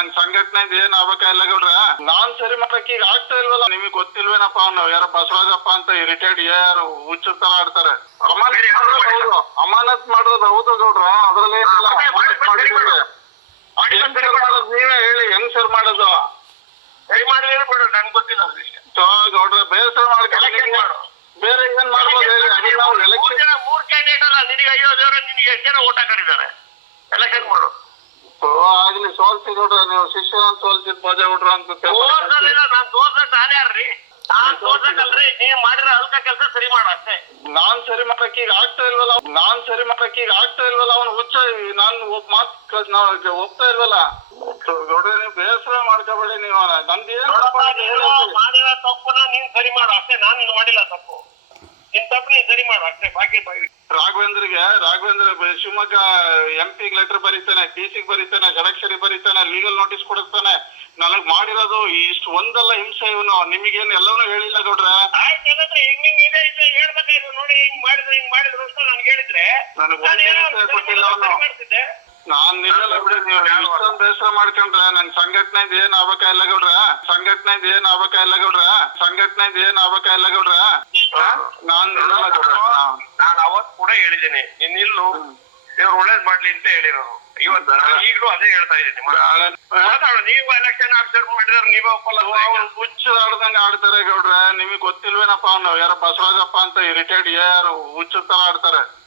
ನನ್ ಸಂಘಟನೆ ಏನ್ ಆಗ್ಬೇಕಾಗಿಲ್ಲ ಗೌಡ್ರ? ನಾನ್ ಸರಿ ಮಾಡಕ್ ಈಗ ಆಗ್ತಾ ಇಲ್ವಲ್ಲ? ನಿಮಗ್ ಗೊತ್ತಿಲ್ವೇನಪ್ಪ ಅವ್ನು? ಯಾರ ಬಸವರಾಜಪ್ಪ ಅಂತ ಇರಿಟೇಡ್ ಯಾರು ಹುಚ್ಚು ತರ ಆಡ್ತಾರೆ. ಅಮಾನತ್ ಮಾಡೋದು ಹೌದು. ಗೌಡ್ರ. ಅದ್ರಲ್ಲಿ ನೀವೇ ಹೇಳಿ ಹೆಂಗ್ ಸರ್ ಮಾಡೋದು? ಸರಿ ಮಾಡಿದ್ರೆ ಬಿಡು ನನ್ಗೆ ಗೊತ್ತಿಲ್ಲ ಗೌಡ್ರ ಬೇಸರ ಮಾಡ್ಕೊಂಡು ಮಾಡು. ಬೇರೆ ಏನ್ ಮಾಡ್ಬೋದು ಹೇಳಿ? ಅದನ್ನ ನಾವು ಮೂರ್ ಎಲೆಕ್ಷನ್ ಮೂರ್ ಕ್ಯಾಂಡಿಡೇಟ್ ಅಲ್ಲ. ನಿನಗೆ ಐವತ್ತು ಜನ ನಿನಗೆ ಎಷ್ಟು ಜನ ಓಟ್ ಹಾಕಿದ್ದಾರೆ ಎಲೆಕ್ಷನ್ ಮಾಡು. ಆಗ್ಲಿ ಸೋಲ್ಸಿ ನೋಡ್ರ ನೀವು ಶಿಷ್ಯನ ಸೋಲ್ಸಿ ಭೋಜ ಗೌಡ್ರ ಅಂತ ನಾನ್ ತೋರ್ಸಕ್ ನಾನೇ ಯಾರ್ರಿ ನಾನ್ ತೋರ್ಸಕ್ಕಲ್ರಿ ನೀವ್ ಮಾಡಿರೋ ಅಲ್ಕ ಕೆಲಸ ಸರಿ ಮಾಡು ಅಷ್ಟೇ. ನಾನ್ ಸರಿ ಮಾಡಕ್ ಈಗ ಆಗ್ತಾ ಇಲ್ವಲ್ಲ ನಾನ್ ಸರಿ ಮಾಡಕ್ ಈಗ ಆಗ್ತಾ ಇಲ್ವಲ್ಲ ಅವ್ನು? ಹುಚ್ಚ ನಾನ್ ಒಬ್ಬ ಮಾತ್ ಹೋಗ್ತಾ ಇಲ್ವಲ್ಲ? ನೋಡ್ರಿ ನೀವು ಬೇಸರ ಮಾಡ್ಕೋಬೇಡಿ ನೀವು. ನಂದು ಏನ್ ಮಾಡಿರೋ ತಪ್ಪನ್ನ ನೀನ್ ಸರಿ ಮಾಡು. ಅಷ್ಟೇ ನಾನು ಮಾಡಿಲ್ಲ ತಪ್ಪು. ಸರಿ ಮಾಡು ಅಷ್ಟೇ ಬಾಕಿ ರಾಘವೇಂದ್ರಿಗೆ Raghavendra Shivamogga M P letter ಬರೀತಾನೆ ಡಿ ಸಿಗ್ ಬರೀತಾನೆ ಷಡಕ್ಷರಿ ಬರೀತಾನೆ ಲೀಗಲ್ ನೋಟಿಸ್ ಕೊಡಿಸ್ತಾನೆ. ನನಗ್ ಮಾಡಿರೋದು ಇಷ್ಟು ಒಂದಲ್ಲ ಹಿಂಸೆ ಇವನು. ನಿಮಗೇನು ಎಲ್ಲವನ್ನೂ ಹೇಳಿಲ್ಲ ಗೌಡ್ರೆ? ಆಯ್ತು ಏನಂದ್ರೆ ಹಿಂಗ್ ಹಿಂಗ್ ಇದೆ ಇದೆ ಹೇಳ್ಬೇಕಾಯ್ತು ನೋಡಿ ಹಿಂಗ್ ಮಾಡಿದ್ರು ಹಿಂಗ್ ಮಾಡಿದ್ರು ಅಂತ ನನ್ಗೆ ಹೇಳಿದ್ರೆ. ನನಗ್ ನಾನು ಒಂದ್ ಏನೋ ಕೊಟ್ಟಿಲ್ಲ ಮಾಡ್ತಾ ಅವ್ನು. ಮಾಡ್ತಿದ್ದೆ. ನಾನ್ ನಿಲ್ಲಲ್ಲ ಬಿಡಿ ನೀವು ಇಷ್ಟೊಂದ್ ಬೇಸರ ಮಾಡ್ಕೊಂಡ್ರೆ ನನ್ ಸಂಘಟನೆ ಏನ್ ಆಗ್ಬೇಕಾಗಿಲ್ಲ ಗೌಡ್ರ? ಸಂಘಟನೆ ಏನ್ ಆಗ್ಬೇಕಾಗಿಲ್ಲ ಗೌಡ್ರ? ಸಂಘಟನೆ ಏನ್ ಆಗ್ಬೇಕಾ ಇಲ್ಲ ಗೌಡ್ರ? ನಾನು ಅವತ್ ಕೂಡ ಹೇಳಿದ್ದೀನಿ. ನೀನ್ ಇಲ್ಲು ಇವ್ರು ಒಳ್ಳೇದ್ ಮಾಡ್ಲಿ ಅಂತ ಹೇಳಿರೋರು. ಇವತ್ತು ಈಗಲೂ ಅದೇ ಹೇಳ್ತಾ ಇದ್ದೀನಿ ನೀವು ಎಲೆಕ್ಷನ್ ಆಫೀಸರ್ ಮಾಡಿದ್ರೆ ನೀವೇ ಅವ್ರು ಹುಚ್ಚ ಆಡ್ದಂಗ ಆಡ್ತಾರೆ ಗೌಡ್ರೆ. ನಿಮಗ್ ಗೊತ್ತಿಲ್ವೇನಪ್ಪ ಅವ್ನು? ಯಾರ ಬಸವರಾಜಪ್ಪ ಅಂತ ಇರಿಟೇಟ್ ಯಾರು ಹುಚ್ಚ ತರ ಆಡ್ತಾರೆ.